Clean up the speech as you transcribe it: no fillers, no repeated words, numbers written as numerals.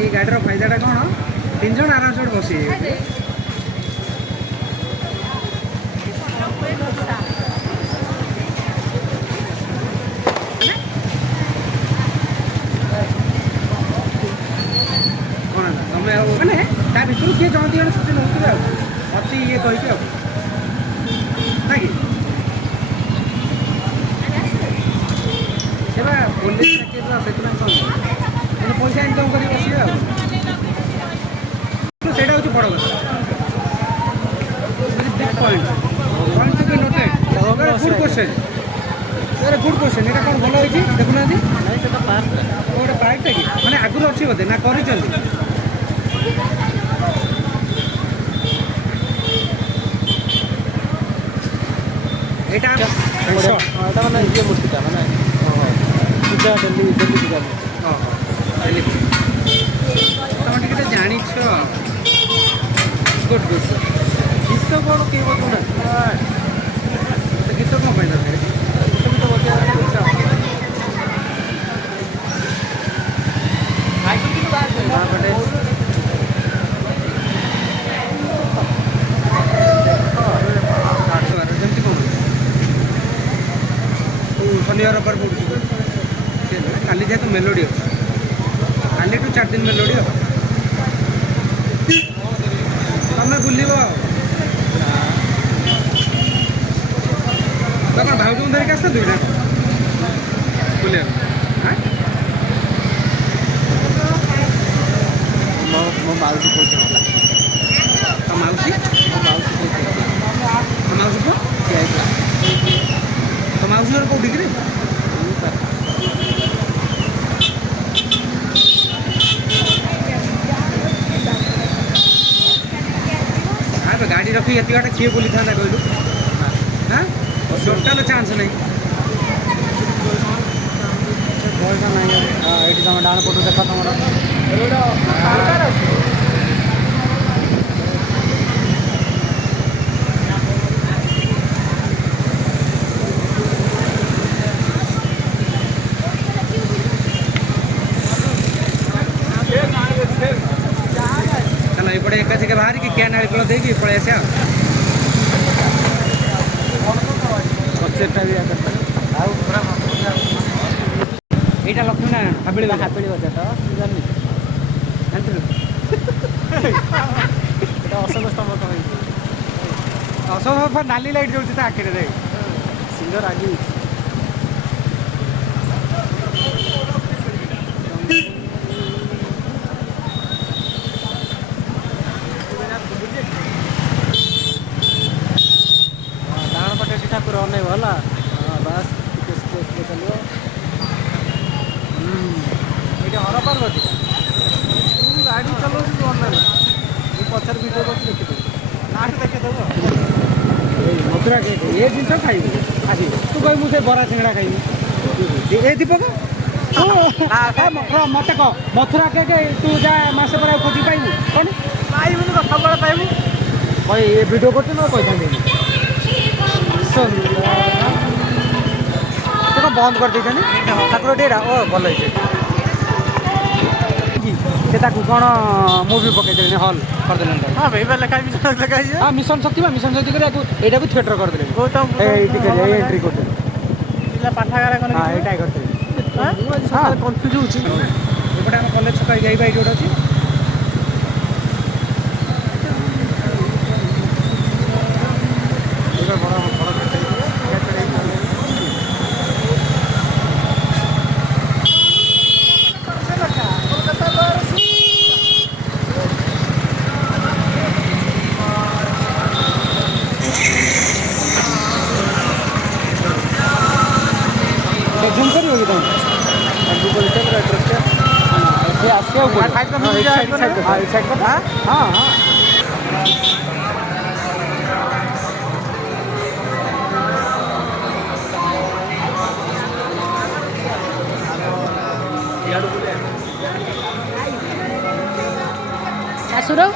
ये गाड़ी फायदा कौन 3 जन आराम से बस कौन तुम मैंने ता भर किए जन दी छुट्टी नौकरी अति ये कहीकि ना कि पुलिस से पैसा इनकम कर बसवे ସେଇଟା ହେଉଛି ବଡ଼ କଥା point point to noted good question good question ଏଇଟା କ'ଣ ଭଲ ହେଇଛି ଦେଖୁନାହାନ୍ତି ଗୋଟେ ପାର୍କଟା କି ମାନେ ଆଗରୁ ଅଛି ବୋଧେ ନା କରିଛନ୍ତି ଏଇଟା ଏଇଟା ମାନେ ଇଏ ମୂର୍ତ୍ତିଟା ମାନେ ପୂଜା ଡେଲି ପୂଜା ଡେଲି ତମେ ଟିକେ ଜାଣିଛ गुड गुड गीत कौन किए बजाऊना गीत कौन पाई दरकार गीत भी तो बजाय इच्छा जमी कौन शनिवार रविवार पड़ू काली जेहतु मेलोडी काली टू 4 दिन मेलोडी तमें बुल तुम भाज धरिक आस दुईटा बुल मो माउसी माउसी माउसी को तो माउसी घर कौटी कि गाड़ी रखी ये बाटे किए बोली था कहलु हाँ टोटाल चांस नहीं ये तुम डाण पटू देख तुम एपटे एका जगह बाहर की क्या नारिकल देगी पड़े आसा यहाँ लक्ष्मी नारायण हाबिड़ी हाबिड़ी बजार तो जानी अशोक स्तंभ अशोक नाली लाइट जो आखिर सिंगर आगे ठाकुर अनेक है बास चलो ये हर पार्वती गाड़ी चलो अनेक पचर भिडियो कर देखिए लास्ट देखिदेव मथुरा केक ये जिन खाइबू आज तू कह मुझे बरा सिंगड़ा खाइबी ये दीपक मत कह मथुरा केक तू जा मस पर खोजी पाइबू कौन पाइबू सब पाइबू भाई ये भिडियो कर बंद कर दी ठाकुर टेरा ओ भल कौन मुवी पकईदे हल करदे हाँ भाई हाँ मिशन शक्ति मिशन शक्ति यहाँ थिएटर करदे एंट्री करदे पाठागार यहाँ करते कन्फ्यूज होपटे आम कलेज छक जाइए ये गोटे अच्छी जूम करियो कि तुम गूगल कैमरा ट्रस्ट ये आसिया ऊपर साइड कर हां हां आसुरो